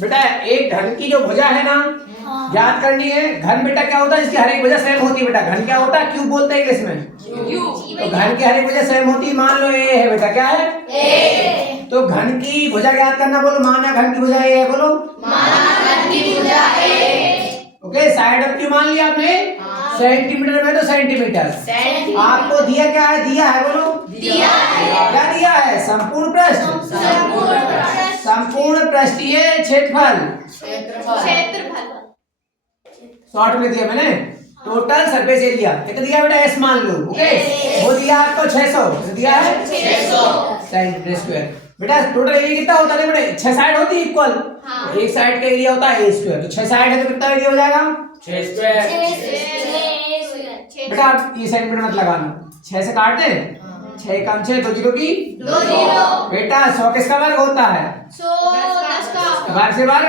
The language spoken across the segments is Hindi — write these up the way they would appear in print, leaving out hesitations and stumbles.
बेटा एक घन की जो भुजा है ना, याद करनी है। घन बेटा क्या होता है, जिसकी हर एक भुजा सेम होती है। बेटा घन क्या होता है, क्यूब बोलते हैं इंग्लिश में। तो घन की हर एक भुजा सेम होती है। मान लो ए है बेटा, क्या है ए। तो घन की भुजा याद करना, बोलो माना घन की भुजा ए है, बोलो माना घन की भुजा ए। ओके, साइड ऑफ क्यू मान लिया आपने, सेंटीमीटर में तो सेंटीमीटर। आपको दिया क्या है, दिया है, बोलो दिया है। क्या दिया है, संपूर्ण पृष्ठ। संपूर्ण पृष्ठीय क्षेत्रफल, शॉर्ट में दिया मैंने। टोटल सरफेस एरिया कितना दिया बेटा, एस मान लो। ओके, वो दिया आपको 600 दिया है, 600 सेंटीमीटर स्क्वायर। बेटा टोटल एरिया कितना होता है बेटा, 6 साइड होती है इक्वल। तो एक साइड का एरिया होता है ए स्क्वायर। तो 6 साइड है तो कितना एरिया हो जाएगा, 6 स्क्वायर। बेटा आप ये सेंटीमीटर मत लगाना, 6 से काट दे, 6 कम 6 2 जीरो की 2 जीरो। बेटा 100 किसका वर्ग होता है, 100 10 का वर्ग से वर्ग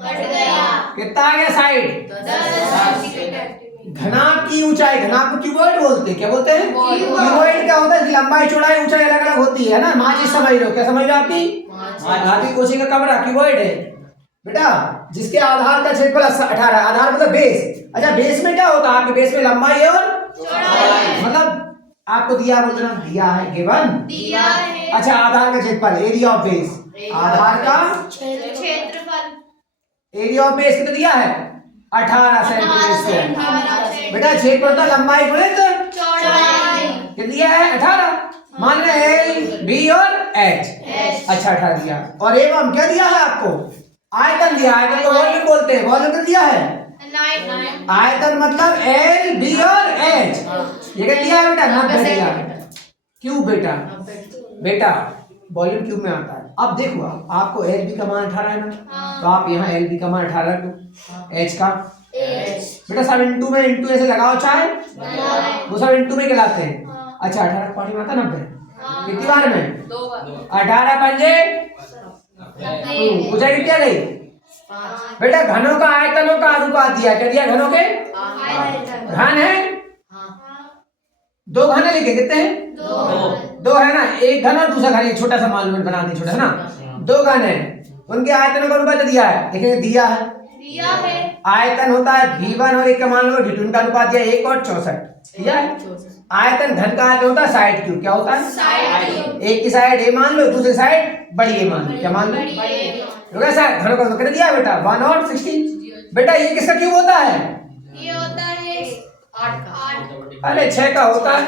कट गया, कितना आ गया साइड 10। घनाभ की ऊंचाई, घनाभ को क्यूबॉइड बोलते हैं। क्या बोलते हैं, क्यूबॉइड। क्या होता है, लंबाई चौड़ाई ऊंचाई अलग अलग होती है ना। माँ चीज समझ लो, क्या समझ लो आपकी, आपकी कोचिंग का कमरा क्यूबॉइड है बेटा। जिसके आधार का क्षेत्रफल 18, आधार मतलब बेस। अच्छा बेस में क्या होता है, आपके बेस में लंबाई और चौड़ाई। मतलब आपको दिया, बोलते ना दिया है, गिवन दिया है। अच्छा आधार का क्षेत्रफल, एरिया ऑफ बेस, आधार का क्षेत्रफल, एरिया ऑफ बेस कितना दिया है, 18 सेंटीमीटर स्क्वायर। बेटा क्षेत्रफल था लंबाई गुणित चौड़ाई कितना दिया है, 18। मान लें एल बी और एच। अच्छा 18 दिया। और एवं क्या दिया है आपको, आयतन दिया। आयतन को वॉल्यूम बोलते हैं। वॉल्यूम कितना दिया है, 9। आयतन मतलब एल बी और एच। ये क्या दिया है बेटा, 90 दिया है। क्यूब बेटा, बेटा वॉल्यूम क्यूब में आता है। अब देखो आपको एल बी का मान 18 है ना, तो आप यहाँ एल बी का मान 18 रख दो, एच का बेटा सब इंटू में, इंटू ऐसे लगाओ चाहे, वो सब इंटू में कहलाते हैं। अच्छा 18 पानी में आता 90, कितनी बार में, 18 पंजे ऊंचाई कितनी आ गई बेटा। घनों का आयतनों का अनुपात दिया, क्या दिया, घनों के घन है, 2 घने लिखे, कितने हैं, 2 है ना। एक घन और दूसरा घन, एक छोटा सा मालूम बना दी, छोटा सा ना, 2 घन है, उनके आयतनों का अनुपात दिया है। देखेंगे दिया है, आयतन होता है V1 और एक का मान लो V2, उनका अनुपात दिया 1 और 64 दिया है। आयतन घन का आयतन होता है साइड क्यूब। क्या होता है, साइड। एक की साइड ए मान लो, दूसरी साइड बड़ी ए मान लो। क्या मान लो, घनों का कितना दिया है बेटा, 1 और 16। बेटा ये किसका क्यूब होता है, ये होता है 8 का। अरे 6 का होता है,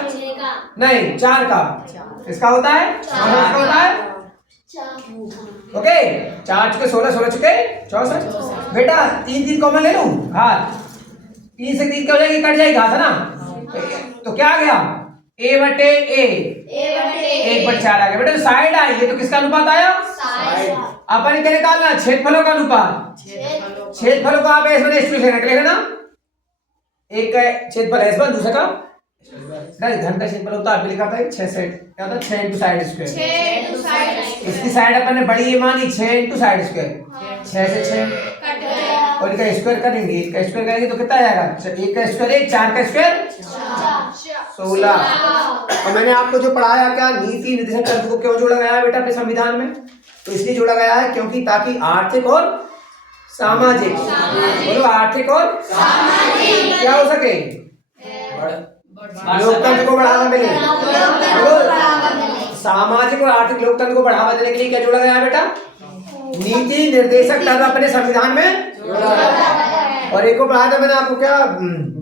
नहीं 4 का। इसका होता है, इसका होता है ओके। 4 चुके 16, 16 चुके 64। बेटा 3 3 कॉमन ले लूं, हाँ 3 से 3 क्या हो जाएगी, कट जाएगी घात है ना। तो क्या आ गया, a बटे a, 1/4 आ गया बेटा। साइड आई, ये तो किसका अनुपात आया, अपन क्या निकालना, क्षेत्रफलों का अनुपात। क्षेत्रफलों का आप एस वन एस टू लेना ना, एक का क्षेत्रफल एस वन, दूसरे का घन का क्षेत्रफल होता है, लिखा था 6 सेट, क्या होता है 6 इंटू साइड स्क्वायर। इसकी साइड अपन ने बड़ी ये मानी 6 इंटू साइड स्क्वायर, 6 से 6 और इनका स्क्वायर करेंगे, इसका स्क्वायर करेंगे तो कितना आएगा, एक का स्क्वायर 1, 4 का स्क्वायर 16। और मैंने आपको जो पढ़ाया क्या, नीति निर्देशक तत्व को क्यों जोड़ा गया है बेटा अपने संविधान में, तो इसलिए जोड़ा गया है क्योंकि ताकि आर्थिक और सामाजिक, बोलो आर्थिक और सामाजिक क्या हो सके, लोकतंत्र को बढ़ावा मिले। सामाजिक और आर्थिक लोकतंत्र को बढ़ावा देने के लिए क्या जोड़ा गया है बेटा, नीति निर्देशक तत्व अपने संविधान में जोड़ा गया है। और एक को पढ़ाया था मैंने आपको क्या,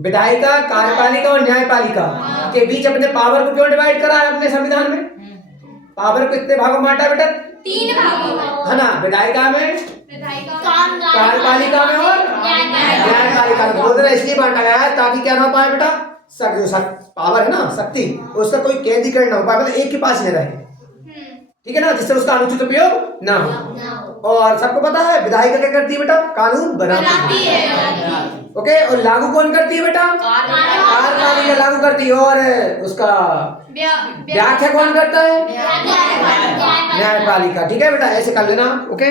विधायिका, कार्यपालिका और न्यायपालिका के बीच अपने पावर को क्यों डिवाइड करा है अपने संविधान में, पावर को कितने भागों में बांटा है बेटा, 3 भागों है ना, विधायिका में, कार्यपालिका में और न्यायपालिका में। बोल रहे इसलिए बांटा गया है ताकि क्या ना हो पाए बेटा, पावर है ना, शक्ति, उसका कोई केंद्रीकरण ना हो पाए, मतलब एक के पास नहीं रहे, ठीक है ना, जिससे उसका अनुचित उपयोग ना हो। और सबको पता है विधायिका क्या करती है बेटा, कानून बनाती है। ओके, और लागू कौन करती है बेटा, कार्यपालिका लागू करती है। और उसका व्याख्या कौन करता है, न्यायपालिका। ठीक है बेटा, ऐसे कर लेना। ओके।